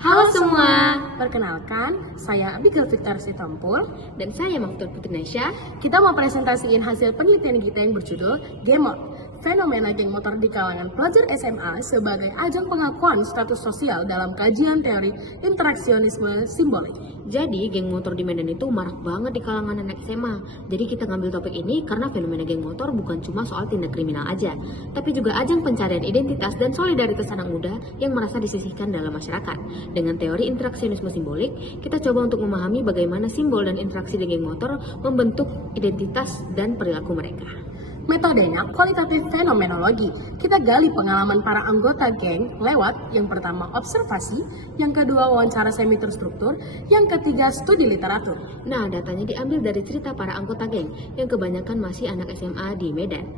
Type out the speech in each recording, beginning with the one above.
Halo semua, Perkenalkan, saya Abigail Victor Sitompul. dan saya Maftur Putrinasya. Kita mau presentasiin hasil penelitian kita yang berjudul Game Fenomena geng motor di kalangan pelajar SMA sebagai ajang pengakuan status sosial dalam kajian teori interaksionisme simbolik. Jadi, geng motor di Medan itu marak banget di kalangan anak SMA. Jadi kita ngambil topik ini karena fenomena geng motor bukan cuma soal tindak kriminal aja, tapi juga ajang pencarian identitas dan solidaritas anak muda yang merasa disisihkan dalam masyarakat. Dengan teori interaksionisme simbolik, kita coba untuk memahami bagaimana simbol dan interaksi di geng motor membentuk identitas dan perilaku mereka. Metodenya kualitatif fenomenologi. Kita gali pengalaman para anggota geng lewat yang pertama observasi, yang kedua wawancara semi terstruktur, yang ketiga studi literatur. Nah, datanya diambil dari cerita para anggota geng yang kebanyakan masih anak SMA di Medan.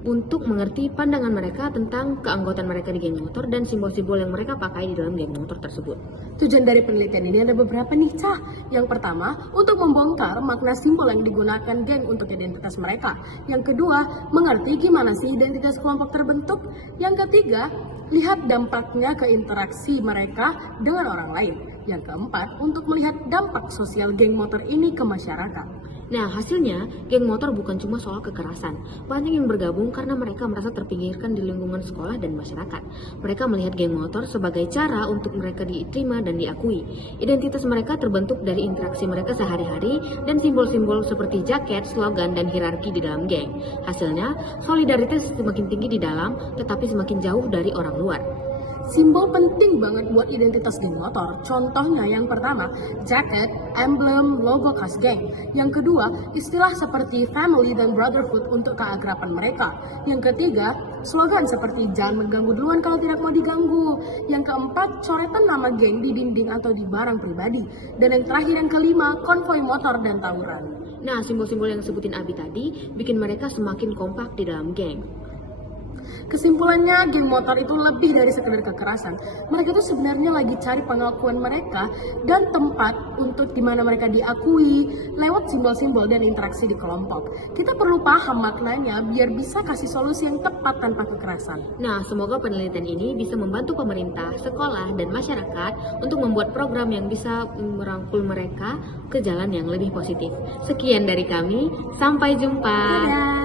Untuk mengerti pandangan mereka tentang keanggotaan mereka di geng motor dan simbol-simbol yang mereka pakai di dalam geng motor tersebut. Tujuan dari penelitian ini ada beberapa nih, Cah. Yang pertama, untuk membongkar makna simbol yang digunakan geng untuk identitas mereka. Yang kedua, mengerti gimana sih identitas kelompok terbentuk. Yang ketiga, lihat dampaknya ke interaksi mereka dengan orang lain. Yang keempat, untuk melihat dampak sosial geng motor ini ke masyarakat. Nah, hasilnya, geng motor bukan cuma soal kekerasan. Banyak yang bergabung karena mereka merasa terpinggirkan di lingkungan sekolah dan masyarakat. Mereka melihat geng motor sebagai cara untuk mereka diterima dan diakui. Identitas mereka terbentuk dari interaksi mereka sehari-hari dan simbol-simbol seperti jaket, slogan, dan hierarki di dalam geng. Hasilnya, solidaritas semakin tinggi di dalam, tetapi semakin jauh dari orang luar. Simbol penting banget buat identitas geng motor. Contohnya yang pertama, jaket, emblem, logo khas geng. Yang kedua, istilah seperti family dan brotherhood untuk keakraban mereka. Yang ketiga, slogan seperti jangan mengganggu duluan kalau tidak mau diganggu. Yang keempat, coretan nama geng di dinding atau di barang pribadi. Dan yang terakhir yang kelima, konvoi motor dan tawuran. Nah, simbol-simbol yang sebutin Abi tadi bikin mereka semakin kompak di dalam geng. Kesimpulannya, geng motor itu lebih dari sekedar kekerasan. Mereka itu sebenarnya lagi cari pengakuan mereka dan tempat untuk dimana mereka diakui lewat simbol-simbol dan interaksi di kelompok. Kita perlu paham maknanya biar bisa kasih solusi yang tepat tanpa kekerasan. Nah, semoga penelitian ini bisa membantu pemerintah, sekolah, dan masyarakat untuk membuat program yang bisa merangkul mereka ke jalan yang lebih positif. Sekian dari kami, sampai jumpa. Dadah!